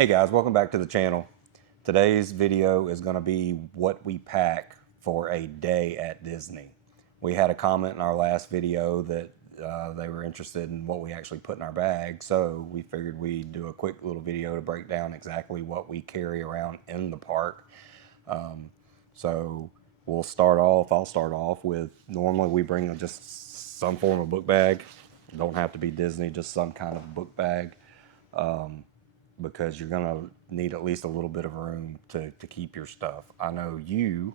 Hey guys, welcome back to the channel. Today's video is going to be what we pack for a day at Disney. We had a comment in our last video that they were interested in what we actually put in our bag, so we figured we'd do a quick little video to break down exactly what we carry around in the park. So I'll start off with, normally we bring just some form of book bag. Don't have to be Disney, just some kind of book bag. Because you're going to need at least a little bit of room to keep your stuff. I know you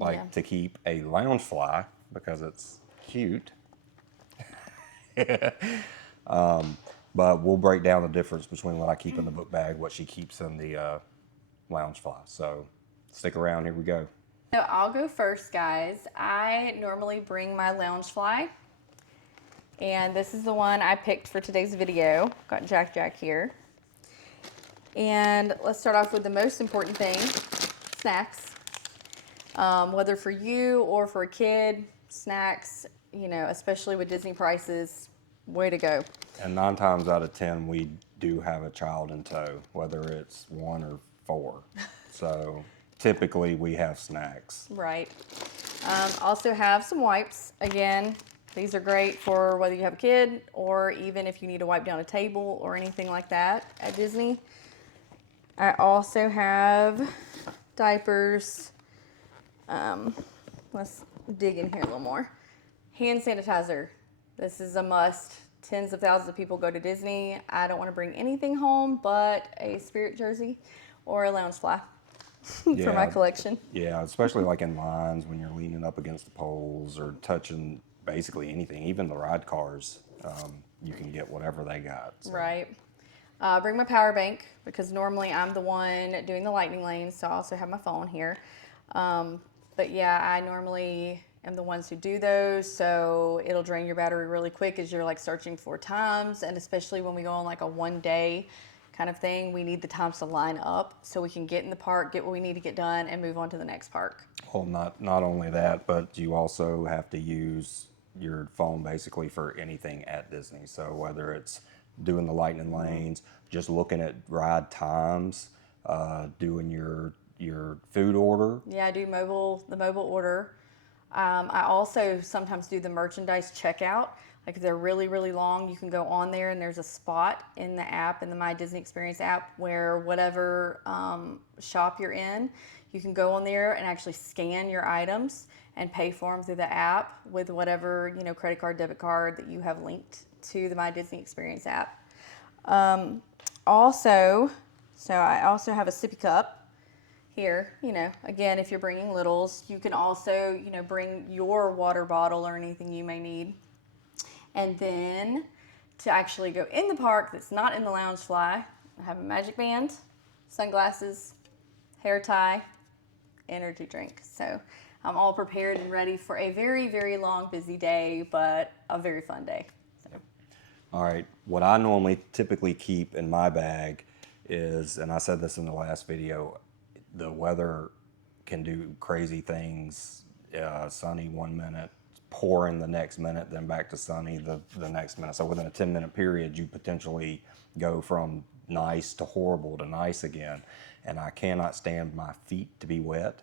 like to keep a loungefly because it's cute. But we'll break down the difference between what I keep in the book bag, what she keeps in the loungefly. So stick around, here we go. So I'll go first, guys. I normally bring my loungefly, and this is the one I picked for today's video. Got Jack here. And let's start off with the most important thing, snacks. Whether for you or for a kid, snacks, you know, especially with Disney prices, way to go. And 9 times out of 10, we do have a child in tow, whether it's 1 or 4. So typically we have snacks. Right. Also have some wipes. Again, these are great for whether you have a kid or even if you need to wipe down a table or anything like that at Disney. I also have diapers. Let's dig in here a little more. Hand sanitizer. This is a must. Tens of thousands of people go to Disney. I don't want to bring anything home but a Spirit jersey or a Loungefly for my collection. Yeah, especially like in lines when you're leaning up against the poles or touching basically anything, even the ride cars. You can get whatever they got. So. Right. Bring my power bank because normally I'm the one doing the lightning lanes, so I also have my phone here. But yeah, I normally am the ones who do those, so it'll drain your battery really quick as you're like searching for times, and especially when we go on like a one-day kind of thing, we need the times to line up so we can get in the park, get what we need to get done, and move on to the next park. Well, not only that, but you also have to use your phone basically for anything at Disney. So whether it's doing the lightning lanes, just looking at ride times, doing your food order. Yeah, I do the mobile order. I also sometimes do the merchandise checkout. Like if they're really, really long, you can go on there and there's a spot in the app, in the My Disney Experience app, where whatever shop you're in, you can go on there and actually scan your items and pay for them through the app with whatever, you know, credit card, debit card that you have linked to the My Disney Experience app. I also have a sippy cup here. You know, again, if you're bringing littles, you can also, you know, bring your water bottle or anything you may need. And then to actually go in the park that's not in the Loungefly, I have a magic band, sunglasses, hair tie, energy drink. So I'm all prepared and ready for a very, very long, busy day, but a very fun day. So. All right, what I typically keep in my bag is, and I said this in the last video, the weather can do crazy things. Sunny 1 minute, pouring the next minute, then back to sunny the next minute. So within a 10-minute period, you potentially go from nice to horrible to nice again. And I cannot stand my feet to be wet.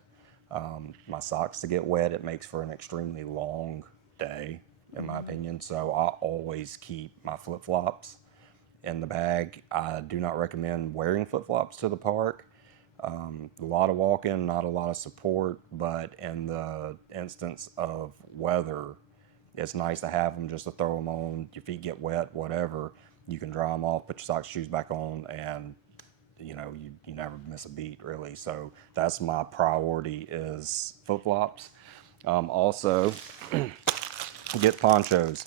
My socks to get wet. It makes for an extremely long day, in my opinion. So I always keep my flip-flops in the bag. I do not recommend wearing flip-flops to the park. A lot of walking, not a lot of support, but in the instance of weather, it's nice to have them just to throw them on. Your feet get wet, whatever, you can dry them off, put your socks, shoes back on, and you know, you never miss a beat, really. So that's my priority, is flip-flops. Also, get ponchos.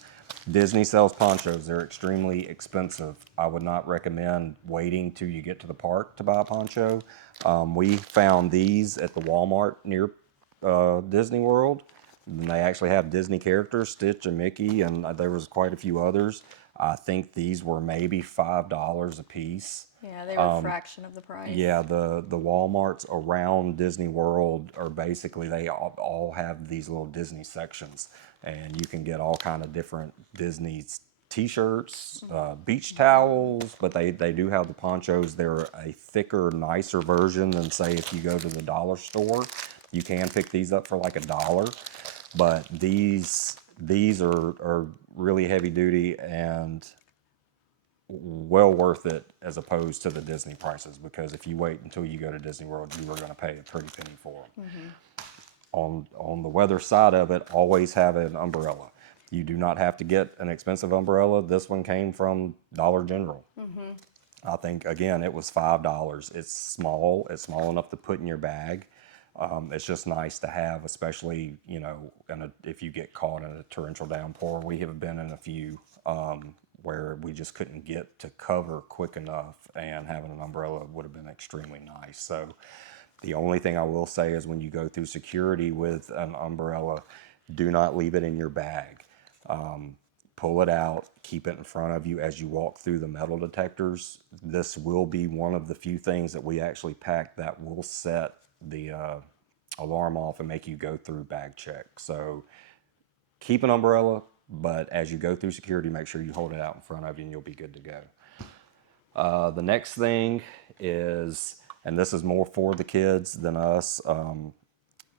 Disney sells ponchos. They're extremely expensive. I would not recommend waiting till you get to the park to buy a poncho. We found these at the Walmart near Disney World. And they actually have Disney characters, Stitch and Mickey, and there was quite a few others. I think these were maybe $5 a piece. Yeah, they were a fraction of the price. Yeah, the Walmarts around Disney World are basically, they all have these little Disney sections, and you can get all kind of different Disney t-shirts, beach towels, but they do have the ponchos. They're a thicker, nicer version than, say, if you go to the dollar store. You can pick these up for like $1, but these are really heavy duty and well worth it as opposed to the Disney prices, because if you wait until you go to Disney World, you are going to pay a pretty penny for them. On the weather side of it, always have an umbrella. You do not have to get an expensive umbrella. This one came from Dollar General. I think, again, it was $5. It's small. It's small enough to put in your bag. It's just nice to have, especially, you know, if you get caught in a torrential downpour. We have been in a few where we just couldn't get to cover quick enough, and having an umbrella would have been extremely nice. So the only thing I will say is when you go through security with an umbrella, do not leave it in your bag. Pull it out, keep it in front of you as you walk through the metal detectors. This will be one of the few things that we actually pack that will set the alarm off and make you go through bag check. So keep an umbrella, but as you go through security, make sure you hold it out in front of you and you'll be good to go. The next thing is, and this is more for the kids than us,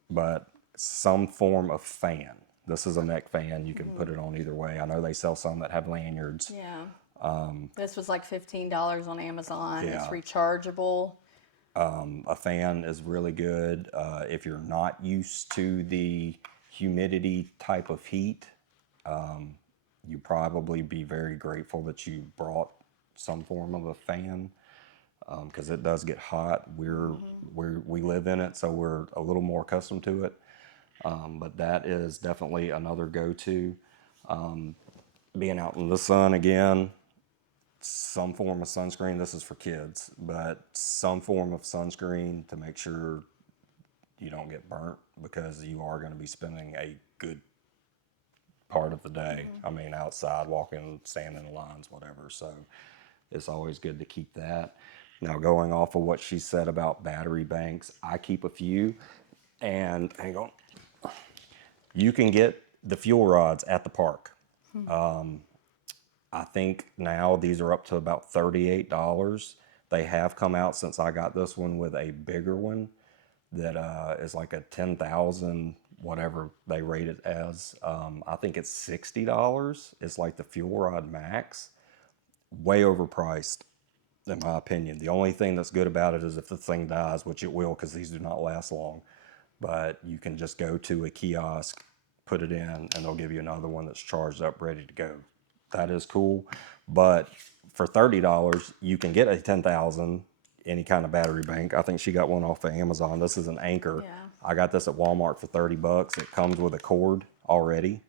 but some form of fan. This is a neck fan. You can put it on either way. I know they sell some that have lanyards. Yeah. This was like $15 on Amazon. Yeah. It's rechargeable. A fan is really good. If you're not used to the humidity type of heat, you probably be very grateful that you brought some form of a fan, because it does get hot. We live in it, so we're a little more accustomed to it. But that is definitely another go-to. Being out in the sun again, some form of sunscreen. This is for kids, but some form of sunscreen to make sure you don't get burnt, because you are going to be spending a good part of the day. I mean, outside, walking, standing in lines, whatever. So it's always good to keep that. Now, going off of what she said about battery banks, I keep a few, and hang on. You can get the fuel rods at the park. I think now these are up to about $38. They have come out since I got this one with a bigger one that is like a 10,000, whatever they rate it as. I think it's $60. It's like the fuel rod max. Way overpriced, in my opinion. The only thing that's good about it is if the thing dies, which it will, because these do not last long. But you can just go to a kiosk, put it in, and they'll give you another one that's charged up, ready to go. That is cool. But for $30, you can get a 10,000, any kind of battery bank. I think she got one off of Amazon. This is an Anchor. Yeah. I got this at Walmart for $30. It comes with a cord already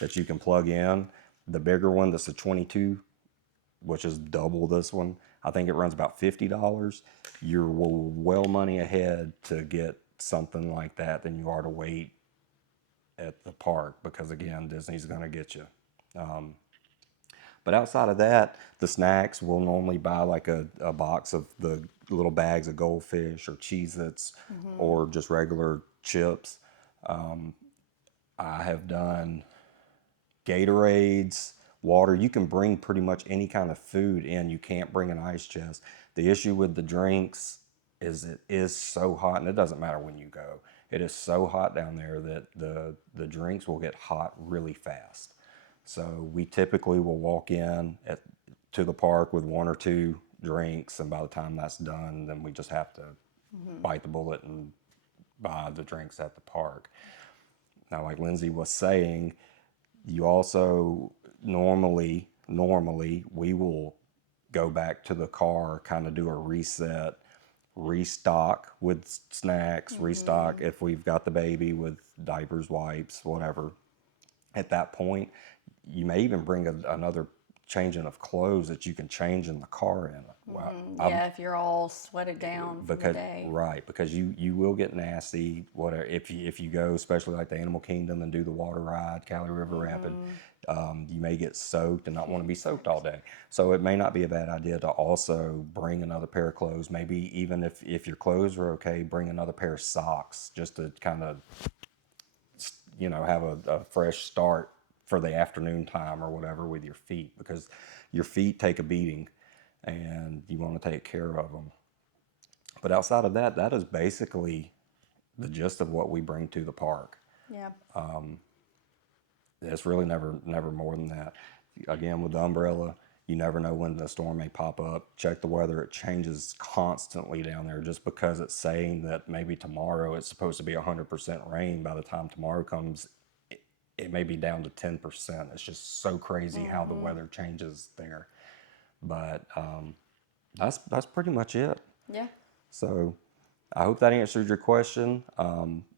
that you can plug in. The bigger one, that's a 22, which is double this one, I think it runs about $50. You're well money ahead to get something like that than you are to wait at the park, because again, Disney's going to get you. But outside of that, the snacks, we'll normally buy like a box of the little bags of Goldfish or Cheez-Its, or just regular chips. I have done Gatorades, water. You can bring pretty much any kind of food in. You can't bring an ice chest. The issue with the drinks is it is so hot, and it doesn't matter when you go. It is so hot down there that the drinks will get hot really fast. So we typically will walk in to the park with one or two drinks, and by the time that's done, then we just have to bite the bullet and buy the drinks at the park. Now, like Lindsay was saying, you also normally we will go back to the car, kind of do a reset, restock with snacks, restock if we've got the baby with diapers, wipes, whatever. At that point, you may even bring another changing of clothes that you can change in the car in. Wow. Yeah, if you're all sweated down from the day. Right, because you will get nasty. Whatever, if you go, especially like the Animal Kingdom and do the water ride, Cali River Rapid, you may get soaked and not want to be soaked all day. So it may not be a bad idea to also bring another pair of clothes. Maybe even if your clothes are okay, bring another pair of socks just to kind of, have a fresh start for the afternoon time or whatever with your feet, because your feet take a beating and you want to take care of them. But outside of that, that is basically the gist of what we bring to the park. Yeah. It's really never more than that. Again, with the umbrella, you never know when the storm may pop up. Check the weather. It changes constantly down there. Just because it's saying that maybe tomorrow it's supposed to be 100% rain, by the time tomorrow comes, it may be down to 10%. It's just so crazy how the weather changes there. But that's pretty much it. Yeah. So I hope that answered your question.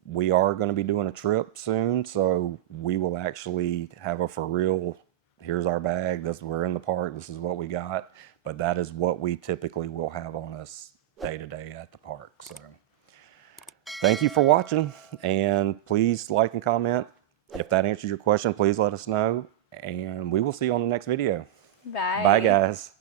We are going to be doing a trip soon, so we will actually have a for real, here's our bag, we're in the park, this is what we got. But that is what we typically will have on us day to day at the park. So thank you for watching, and please like and comment. If that answers your question, please let us know, and we will see you on the next video. Bye. Bye, guys.